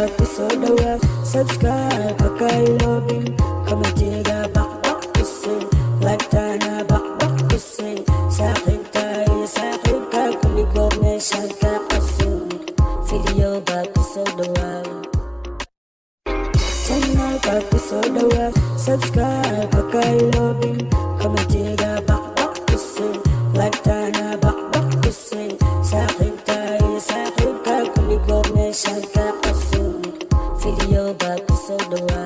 Channel subscribe Kakailobin Kamatiga Bakbak Kusay Like Tana Bakbak Kusay Sahib ka Kuligog Nation ka Kasun Video Bakusodawa Channel Bakusodawa Subscribe Kakailobin Kamatiga Bakbak Kusay Like Tana Bakbak Kusay Sahib ka Kuligog Nation ka Kasun Video Bakusodawa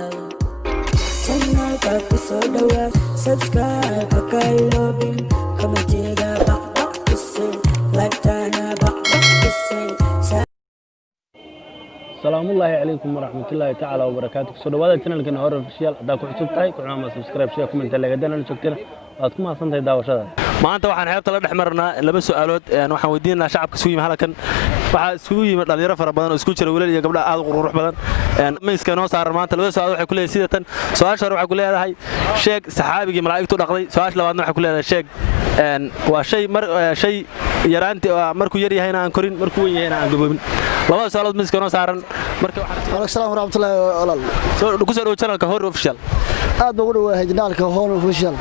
Channel Bakusodawa Subscribe Kakailobin Kamatiga Bakbak Kusay Like Tana Bakbak Kusay salaamullaahi calaykum waraxmatullaahi tacaala wabarakaatu kusoo dhawaada channelkan hore official haddaa ku cusub tahay ku cunama subscribe share comment lagadana joogtana waad ku mahadsantahay daawashada maanta waxaan xeebta la dhex marnaa laba su'aalood waxaan weydiinaa shacabka isugu yimid halkan waxaa isugu yimid dhalinyaro fara badan oo isku jira wiilal iyo gabdho aad u qurux badan miiska noo saaran maanta labada su'aalood waxay ku leedahay sidatan su'aasha hore waxay ku leedahay sheeg saxaabigii malaa'igtu dhaqday su'aasha labaadna waxay ku leedahay sheeg waa shay yaraantii markuu yar yahayna aan korin markuu weyn yahayna aan gaboobin labada su'aalood miiska noo saaran marka assalaamu waraxmatullaahi walaal ku soo dhawo channelka hore official aad baan ugu dhawahay channelka hore official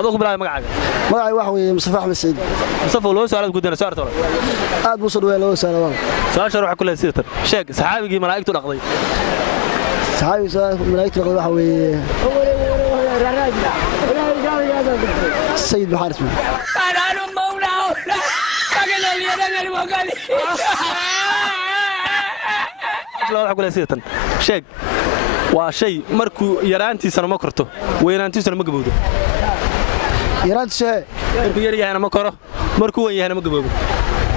adoo ku bilaabay magacaaga waxa weeye Mustafa Axmed Said Mustafa loo su'aalaad ku diray su'aarta hore aad buu soo dhawaay loo su'aalaad su'aasha waxa ku leeyahay sidatan sheeg saxaabigii malaa'igtu dhaqday saxaabigii malaa'igtu dhaqday waxa weeye Said Buxaari ismi Parano Maulao kaga leeyahay waqali waxa ku leeyahay sidatan sheeg waa shay markuu yaraantiisana ma korto weynaantiisana ma gabowdo yaraantiisa markuu yar yahayna ma koro markuu weyn yahayna ma gabowdo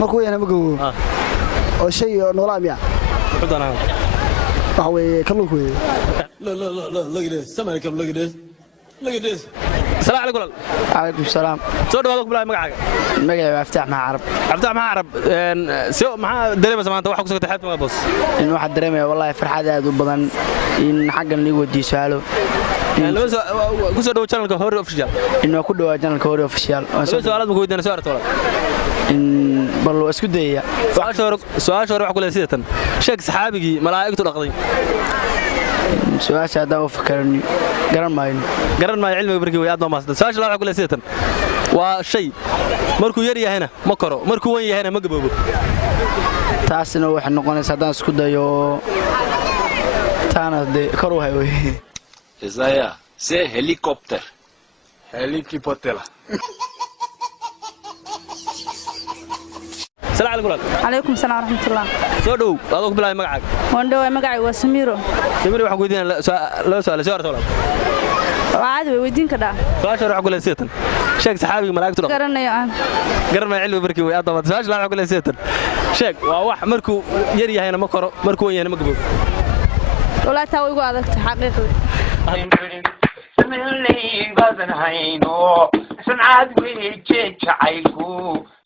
markuu weyn yahayna ma gabowdo oo shay noolaamiya xudana waxa weeye kalluunku weeye look at this somebody come look at this السلام عليكم عليكم السلام soo dhawaad ku bilaabay magacaaga magacayga Aftaax Maxarab Aftaax Maxarab soo maxaa dareemaysaa maanta waxa ku soo taxaad ma boos in waxa dareemaya wallahi farxad aad u badan in xaqan liigu wadiyo su'aalo ku soo dhawo channelka hore official in waa ku dhawaad channelka hore official su'aalaad ma ku weydiinayso su'aarta wala in bal isku dayaya su'aasha hore waxa ku leeyahay sidatan sheeg saxaabigii malaa'igtu dhaqday su'aasha hadaan u fikirin garan maayo cilmiga barkii way aad ma maasda su'aasha waxa ku leeyahay sidatan waa shay markuu yar yahayna ma koro markuu weyn yahayna ma gaboobo taasina waxa noqonaysa hadaan isku dayo taana de kor u hayo Isaiah say helicopter السلام عليكم عليكم السلام ورحمة الله soo dhaw adoo ku bilaabay magacaaga waan dhawaay magacaygu waa Samiro waxaan ku weydiinaa loo su'aalo su'aarta wala waad weydiin ka dhaa su'aasha waxa ku leeyahay sidatan sheeg saxaabigii malaa'igtu dhaqday garanayo aan cilmiga barkii way aad ma su'aasha waxa ku leeyahay sidatan sheeg waa wax markuu yar yahayna ma koro markuu weyn yahayna ma gaboobo walaa taa way ugu adagtay xaqiiqdii badan hayno sanad weeje jacaygu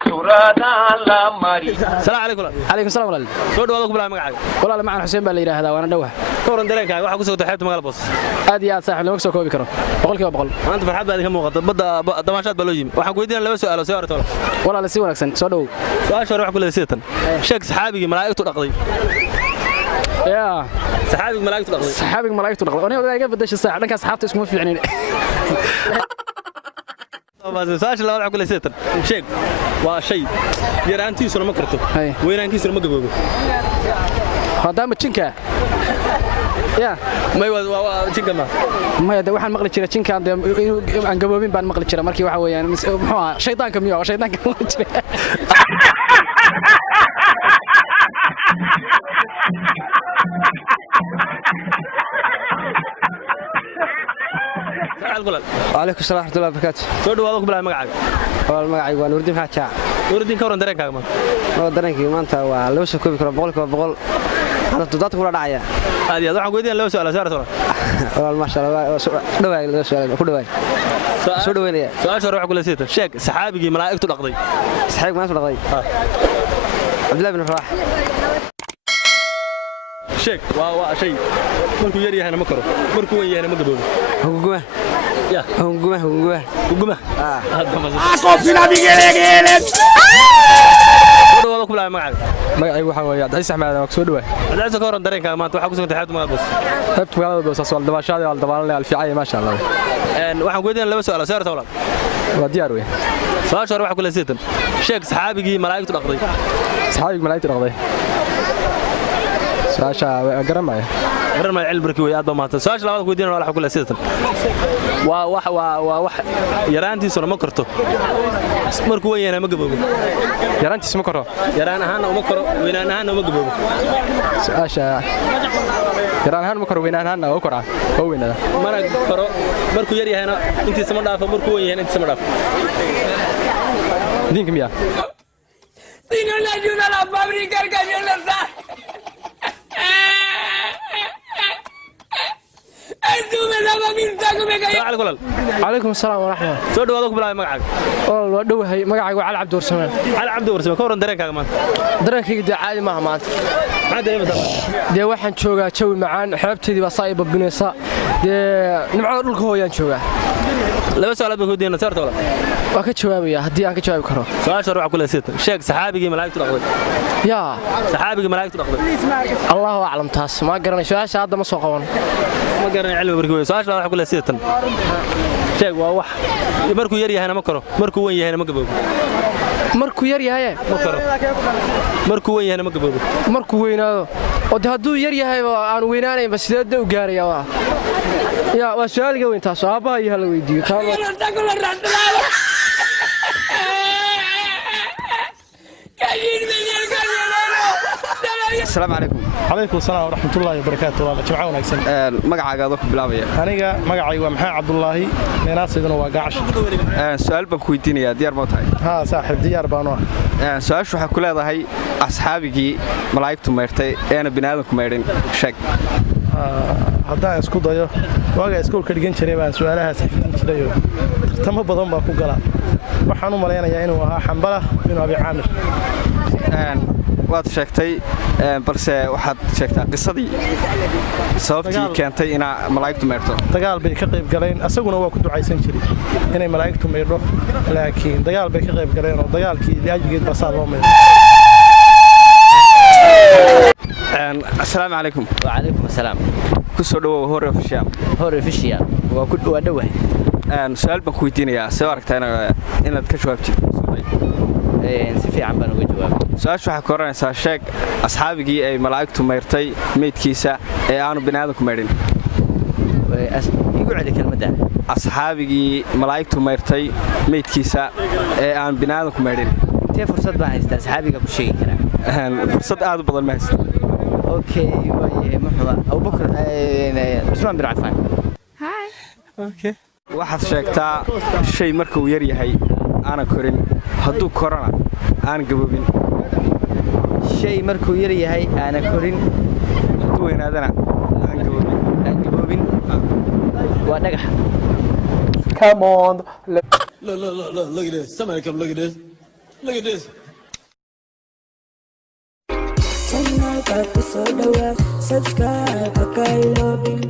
suradaan la mari السلام عليكم عليكم السلام walaal soo dhawaad ku bilaabay magacaaga walaal macaan Xuseen baa la yiraahdaa waana dhawaah kooran dareenkaaga waxa ku soo taxaabta magaala boos aad iyo aad saaxiib lama soo koobi karo boqolkiiba boqol maanta farxad baad ka muuqata badda damaashaad baa loo yimi waxaan ku weydiinaa laba su'aalo su'aarta wala walaal si wanaagsan soo dhaw su'aasha hore waxa ku leeyahay sidatan sheeg saxaabigii malaa'igtu dhaqday يا saxaabigii malaa'igtu dhaqday saxaabigii malaa'igtu dhaqday aniga iga badashay saax dhanka saxaabta isma fiicneen su'aasha labaad waxa ku leeyahay sidatan sheeg waa shay yaraantiisuna ma karto weynaantiisuna ma gaboobo hadama jinka ya may waa jinka ma yada waxaan maqli jiray jinka aan gaboobin baan maqli jiray markii waxa weeyaan muxuu ahaa shaydaanka miyo shaydaanka maqli jiray وعليكم السلام ورحمة الله وبركاته. soo dhawaad ku bilaabay magacaaga والله magacaygu waa Nuurdin Xaaja. Nuurdin ka waran dareenkaaga ma dareenkayga maanta waa loo soo koobi karo boqolkiiba boqol hada dadka kula dhacaya aad iyo aad waxaan ku weydiinaa laba su'aalo su'aarta walaal ma sha Allah dhawaay loo su'aalo ku dhawaay soo dhawaynaya su'aasha hore waxa ku leeyahay sidatan sheeg saxaabigii malaa'igtu dhaqday saxaabigii malaa'igtu dhaqday Abdullah ibn Rawaah sheeg waa shay markuu yar yahayna ma koro markuu weyn yahayna ma gaboobo hunguma ya hunguma hunguma Ako pinabigelegele dhawaada ku bilaabay magacaaga magacaygu waxaa weeye Cabdi Axmed waa soo dhawaay adayso ka horan dareenkaaga maanta waxa ku sugantay xeebta magaalada xeebta magaalada Boosaaso wal dabaashaada wal dabaalanay alfiicay ma sha Allah waxaan ku weydiinaa laba su'aal soo yarta walaal waa diyaar weey su'aasha hore waxa ku leeyahay sheeg saxaabigii malaa'igtu dhaqday saxaabigii malaa'igtu dhaqday su'aasha garamaya cilmiga way aad ba maanta su'aasha labaad ku weydiinaa waxa ku leeyahay waa wax yaraantiisuna ma karto markuu weyn yahay ma gaboobo yaraantiis ma karo yaraan ahaan uma karo weynaan ahaan uma gaboobo su'aasha yaraan ahaan ma karo weynaan ahaan oo koraa oo weynada mana karo markuu yar yahayna intiisa ma dhaafo markuu weyn yahayna intiisa ma dhaafo dinka miya Si no le ayuda a la fábrica el camión le está. عليكم السلام ورحمة الله soo dhawaado ku bilaabay magacaaga والله دوهي magacaygu Cali Cabdi Warsame Cali Cabdi Warsame ka waran dareenkaaga maanta dareenkayga caadi ma aha maanta maxaa dareemaysaa dee waxaan joogaa jawi macaan xeebteedii baa saa ibabinaysa dee nimcada dhulka hooyaan joogaa laba su'aalood baan ku weydiinaa soo walaal waa ka jawaabaya haddii aan ka jawaabi karo su'aasha hore waxa ku leeyahay sheeg saxaabigii malaa'igtu dhaqday yaa saxaabigii malaa'igtu dhaqday Allahu a'lam taas ma garanay su'aasha hadda ma soo qaban ma garanay cilmi barkii su'aasha waxa ku leeyahay sheeg waa wax markuu yar yahayna ma karo markuu weyn yahayna ma gaboobo markuu yar yahay ma karo markuu weyn yahayna ma gaboobo markuu weynaado oo hadduu yar yahay aan weynaanayn ba sidee u gaaraya waa yaa waa su'aaliga weyn taas aabaha iyo la weydiiyo السلام عليكم عليكم السلام ورحمة الله وبركاته والله جمعة ونكسن magacaaga aad ku bilaabaya aniga magacaygu waa maxamed cabdullaahi neenaasiduna waa gaacash su'aal baan ku weydiinayaa diyaar ma tahay ha saaxiib diyaar baan u ah su'aashu waxa ku leedahay asxaabigii malaa'igtu meertay eena bini'aadamku meerin sheeg haddaan isku dayo waaga iskoolka dhigan jiray baan su'aalahaas xifdin jiray oo tartamo badan baa ku galaa waxaan u malaynayaa inuu ahaa xambala inuu abi caamir waad sheegtay balse waxaad sheegtaa qisadii sababtii keentay inaa malaa'igtu meerto dagaal bay ka qayb galeen asaguna waa ku ducaysan jiray inay malaa'igtu meerdho laakiin dagaal bay ka qayb galeen oo dagaalkii liajgeed baa saa loo meeray السلام عليكم وعليكم السلام كسو دو هوري اوفيشال هوري اوفيشال waa dhawahay su'aal baan ku weydiinayaa soo aragtayna inaad ka jawaabtid si fiican baan uga jawaabay su'aashu waxa ka oranaysaa sheeg asxaabigii ay malaa'igtu meertay meedkiisa ee aanu bini'aadamku meerin igu celi kelmadda asxaabigii malaa'igtu meertay meedkiisa ee aan bini'aadamku meerin intee fursad baan haystaa asxaabiga ku sheegi karaa fursad aad u badan ma haysto okay waaye muxuu Abubakar Usman bin Affan Hi okay waxaad sheegtaa shay marka uu yar yahay aan korin hadduu korona aan gaboobin shay markuu yar yahay aan korin hadduu weynaadana aan gaboobin waa dhagax Come on. Look at this. Somebody come look at this. Look at this. Channel ka kusoo dhawaa subscribe ka ilobin